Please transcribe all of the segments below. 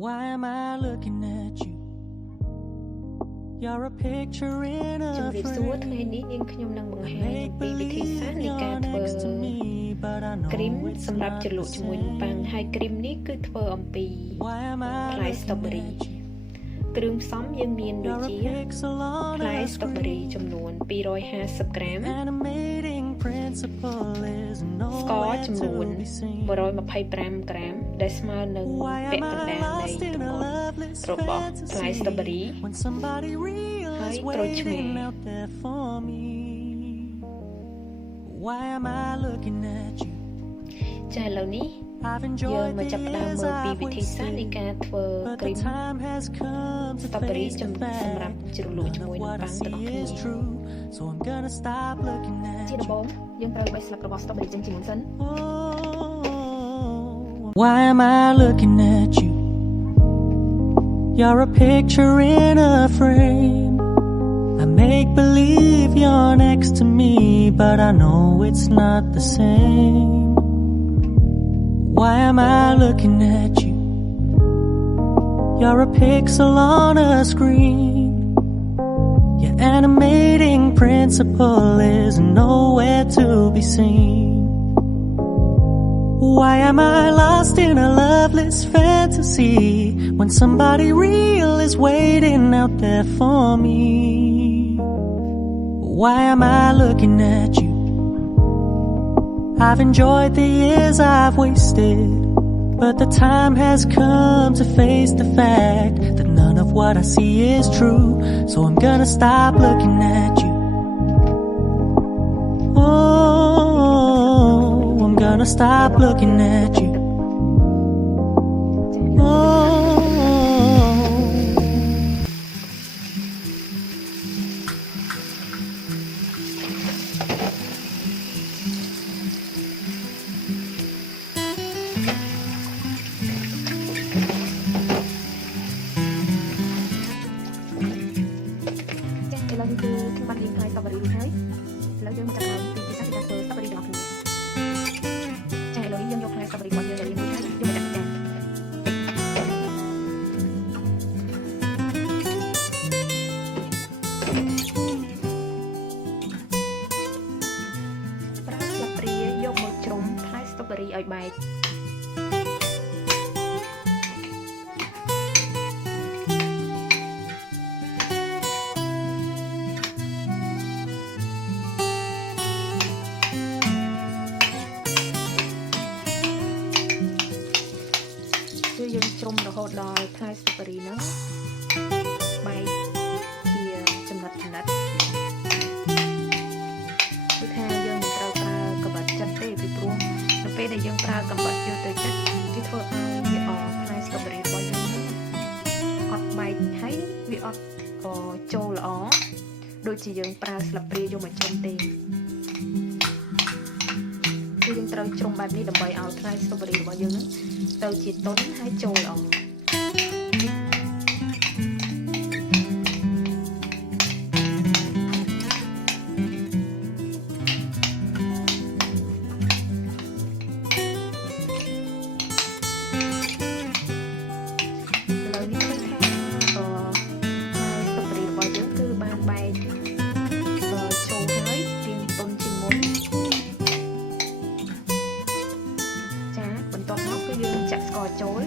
Why am I looking at you? You're a picture in a frame. Make believe you're next to me, but I know it's not the same. Why am I looking at you? គ្រឿងផ្សំយើងមានដូចជាផ្លែស្ទ្រូប៊េរីចំនួន250ក្រាម ស្ករចំនួន125ក្រាមដែលស្មើនឹងពាក់កណ្ដាលនៃទម្ងន់របស់ផ្លែស្ទ្រូប៊េរីហើយក្រូចឆ្មា Why am I looking at you? ចាឥឡូវនេះយើងមកចាប់ផ្ដើមមើលពីវិធីសាស្ត្រនៃការធ្វើគ្រីមស្ទ្រូប៊េរីសម្រាប់ជ្រលក់ជាមួយនឹងប៉ាំងទាំងអស់គ្នាជាដំបូងយើងត្រូវបេះស្លឹករបស់ស្ទ្រូប៊េរីចេញជាមុនសិន Why am I looking at you? You're a picture in a frame. I make believe you're next to me, but I know it's not the same. Why am I looking at you? You're a pixel on a screen. Your animating principle is nowhere to be seen. Why am I lost in a loveless fantasy when somebody real is waiting out there for me? Why am I looking at you? I've enjoyed the years I've wasted, but the time has come to face the fact that none of what I see is true. So I'm gonna stop looking at you. Oh, I'm gonna stop looking at you. Oh.ឲ្យបែក យើងជ្រុំរហូតដល់ផ្លែស្ទ្រូប៊េរីហ្នឹងបែកជាចំណិតគឺថាយើងមិនត្រូវប្រើកាំបិតចិតទេពីព្រោះនៅពេលដែលយើងប្រើកាំបិតយកទៅចិតវាធ្វើឲ្យផ្លែស្ទ្រូប៊េរីរបស់យើងអត់បែកហើយវាអត់ចូលល្អដូចជាយើងប្រើស្លាបព្រាយកមកជ្រុំទេគឺយើងត្រូវជ្រុំបែបនេះដើម្បីឲ្យផ្លែស្ទ្រូប៊េរីរបស់យើងហ្នឹងទៅជាទន់ហើយចូលល្អ ចូល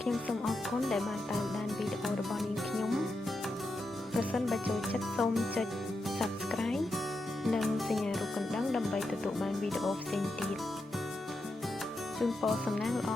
ខ្ញុំសូមអរគុណដែលបានតាមដានវីដេអូរបស់នាងខ្ញុំប្រសិនបើចូលចិត្តសូមចុច Subscribe និងសញ្ញារូបកណ្ដឹងដើម្បីទទួលបានវីដេអូផ្សេងទៀតជូនពរសំណាងល្អ